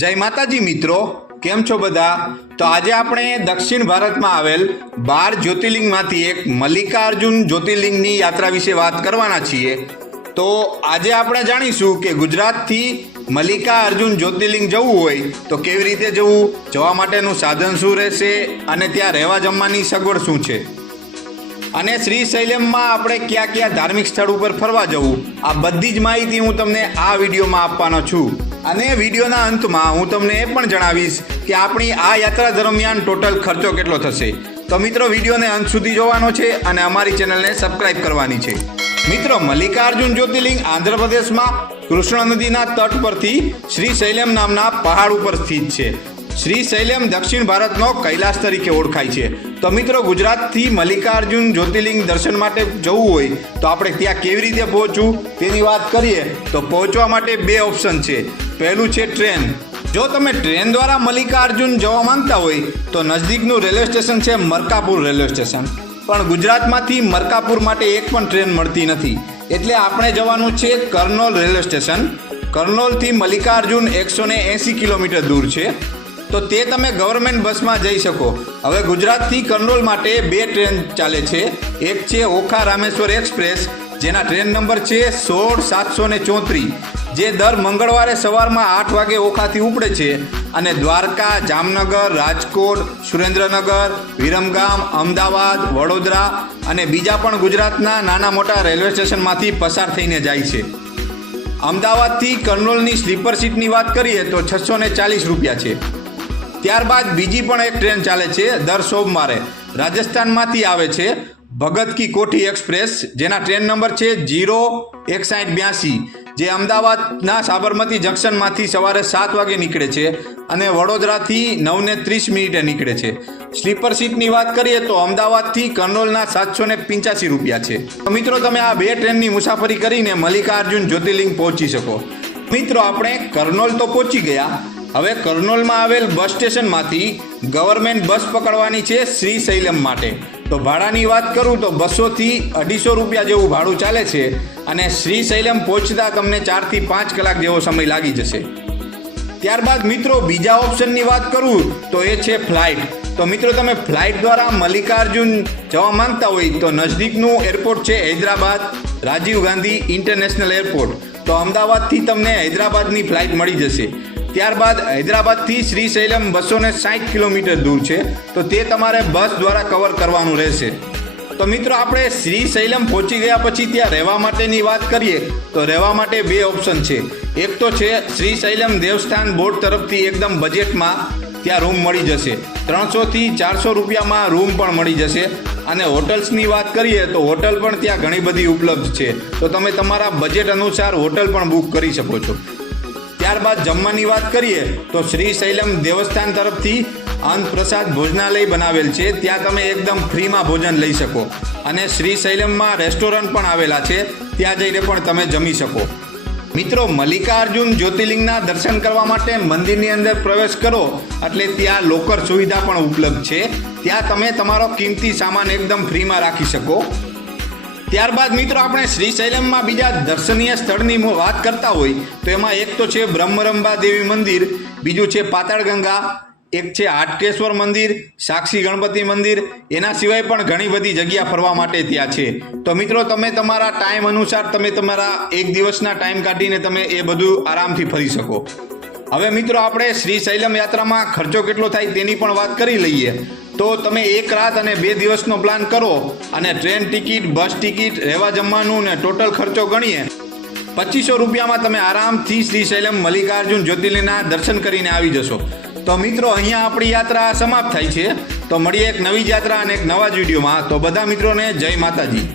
જય માતાજી મિત્રો, કેમ છો બધા? તો આજે આપણે દક્ષિણ ભારતમાં આવેલ 12 જ્યોતિર્લિંગમાંથી એક મલ્લિકાર્જુન જ્યોતિર્લિંગની યાત્રા વિશે વાત કરવાના છીએ. તો આજે આપણે જાણીશું કે ગુજરાતથી મલ્લિકાર્જુન જ્યોતિર્લિંગ જવું હોય તો કેવી રીતે જવું, જવા માટેનું સાધન શું રહેશે અને ત્યાં રહેવા જમવાની સગવડ શું છે, અને શ્રીશૈલમમાં આપણે કયા કયા ધાર્મિક સ્થળ ઉપર ફરવા જવું, આ બધી જ માહિતી હું તમને આ વિડીયોમાં આપવાનો છું. અને વિડીયોના અંતમાં હું તમને એ પણ જણાવીશ કે આપણી આ યાત્રા દરમિયાન ટોટલ ખર્ચો કેટલો થશે. તો મિત્રો, વિડીયોને અંત સુધી જોવાનો છે અને અમારી ચેનલને સબસ્ક્રાઇબ કરવાની છે. મિત્રો, મલ્લિકાર્જુન જ્યોતિર્લિંગ આંધ્રપ્રદેશમાં કૃષ્ણ નદીના તટ પરથી શ્રીશૈલમ નામના પહાડ ઉપર સ્થિત છે. શ્રીશૈલમ દક્ષિણ ભારતનો કૈલાસ તરીકે ઓળખાય છે. તો મિત્રો, ગુજરાતથી મલ્લિકાર્જુન જ્યોતિર્લિંગ દર્શન માટે જવું હોય તો આપણે ત્યાં કેવી રીતે પહોંચવું તેની વાત કરીએ તો પહોંચવા માટે બે ઓપ્શન છે. પહેલું છે ટ્રેન. જો તમે ટ્રેન દ્વારા મલ્લિકાર્જુન જવા માંગતા હોય તો નજદીકનું રેલવે સ્ટેશન છે મરકાપુર રેલવે સ્ટેશન. પણ ગુજરાતમાંથી મરકાપુર માટે એક પણ ટ્રેન મળતી નથી, એટલે આપણે જવાનું છે કરનોલ રેલવે સ્ટેશન. કરનોલથી મલ્લિકાર્જુન 180 કિલોમીટર દૂર છે, તો તે તમે ગવર્મેન્ટ બસમાં જઈ શકો. હવે ગુજરાતથી કરનોલ માટે બે ટ્રેન ચાલે છે. એક છે ઓખા રામેશ્વર એક્સપ્રેસ, જેના ટ્રેન નંબર છે 16734, જે દર મંગળવારે સવારમાં 8 વાગે ઓખાથી ઉપડે છે અને દ્વારકા, જામનગર, રાજકોટ, સુરેન્દ્રનગર, વિરમગામ, અમદાવાદ, વડોદરા અને બીજા પણ ગુજરાતના નાના મોટા રેલવે સ્ટેશનમાંથી પસાર થઈને જાય છે. અમદાવાદથી કરનોલની સ્લીપર સીટની વાત કરીએ તો 640 રૂપિયા છે. ત્યારબાદ બીજી પણ એક ટ્રેન ચાલે છે દર સોમવારે, રાજસ્થાનમાંથી આવે છે ભગત કી કોઠી એક્સપ્રેસ, જેના ટ્રેન નંબર છે 06182, જે અમદાવાદના સાબરમતી જંકશનમાંથી સવારે 7 વાગે નીકળે છે અને વડોદરાથી 9:30 નીકળે છે. સ્લીપર સીટની વાત કરીએ તો અમદાવાદથી કરનોલના 785 રૂપિયા છે. તો મિત્રો, તમે આ બે ટ્રેનની મુસાફરી કરીને મલ્લિકાર્જુન જ્યોતિર્લિંગ પહોંચી શકો. મિત્રો, આપણે કરનોલ તો પહોંચી ગયા. હવે કરનોલમાં આવેલ બસ સ્ટેશનમાંથી ગવર્મેન્ટ બસ પકડવાની છે શ્રીશૈલમ માટે. તો ભાડાની વાત કરું તો 200 થી 250 રૂપિયા જેવું ભાડું ચાલે છે અને શ્રીશૈલમ પહોંચતા તમને 4 થી 5 કલાક જેવો સમય લાગી જશે. ત્યારબાદ મિત્રો, બીજા ઓપ્શનની વાત કરું તો એ છે ફ્લાઇટ. તો મિત્રો, તમે ફ્લાઇટ દ્વારા મલ્લિકાર્જુન જવા માંગતા હોય તો નજદીકનું એરપોર્ટ છે હૈદરાબાદ રાજીવ ગાંધી ઇન્ટરનેશનલ એરપોર્ટ. તો અમદાવાદથી તમને હૈદરાબાદની ફ્લાઇટ મળી જશે. ત્યારબાદ હૈદરાબાદથી શ્રીશૈલમ 260 કિલોમીટર દૂર છે, તો તે તમારે બસ દ્વારા કવર કરવાનું રહેશે. તો મિત્રો, આપણે શ્રીશૈલમ પહોંચી ગયા પછી ત્યાં રહેવા માટેની વાત કરીએ તો રહેવા માટે બે ઓપ્શન છે. એક તો છે શ્રીશૈલમ દેવસ્થાન બોર્ડ તરફથી એકદમ બજેટમાં ત્યાં રૂમ મળી જશે. 300 થી 400 રૂપિયામાં રૂમ પણ મળી જશે. અને હોટલ્સની વાત કરીએ તો હોટલ પણ ત્યાં ઘણી બધી ઉપલબ્ધ છે, તો તમે તમારા બજેટ અનુસાર હોટલ પણ બુક કરી શકો છો. ત્યારબાદ જમવાની વાત કરીએ તો શ્રીશૈલમ દેવસ્થાન તરફથી અન્નપ્રસાદ ભોજનાલય બનાવેલ છે, ત્યાં તમે એકદમ ફ્રીમાં ભોજન લઈ શકો. અને શ્રીશૈલમમાં રેસ્ટોરન્ટ પણ આવેલા છે, ત્યાં જઈને પણ તમે જમી શકો. મિત્રો, મલ્લિકાર્જુન જ્યોતિર્લિંગના દર્શન કરવા માટે મંદિરની અંદર પ્રવેશ કરો એટલે ત્યાં લોકર સુવિધા પણ ઉપલબ્ધ છે, ત્યાં તમે તમારો કિંમતી સામાન એકદમ ફ્રીમાં રાખી શકો. ત્યારબાદ મિત્રો, આપણે શ્રીશૈલમમાં બીજા દર્શનીય સ્થળની વાત કરતા હોય તો એમાં એક તો છે બ્રહ્મરંભા દેવી મંદિર, બીજું છે પાતાળગંગા, એક છે હાટકેશ્વર મંદિર, સાક્ષી ગણપતિ મંદિર. એના સિવાય પણ ઘણી બધી જગ્યા ફરવા માટે ત્યાં છે. તો મિત્રો, તમે તમારા ટાઈમ અનુસાર તમે તમારા એક દિવસના ટાઈમ કાઢીને તમે એ બધું આરામથી ફરી શકો. હવે મિત્રો, આપણે શ્રીશૈલમ યાત્રામાં ખર્ચો કેટલો થાય તેની પણ વાત કરી લઈએ. તો તમે 1 રાત અને 2 દિવસનો પ્લાન કરો અને ટ્રેન ટિકિટ, બસ ટિકિટ, રહેવા જમવાનું ને ટોટલ ખર્ચો ગણીએ 2500 રૂપિયામાં તમે આરામથી શ્રીશૈલમ મલ્લિકાર્જુન જ્યોતિર્લિંગના દર્શન કરીને આવી જશો. તો મિત્રો, અહીંયા આપણી યાત્રા સમાપ્ત થાય છે. તો મળીએ એક નવી યાત્રા અને એક નવા જ વિડીયોમાં. તો બધા મિત્રોને જય માતાજી.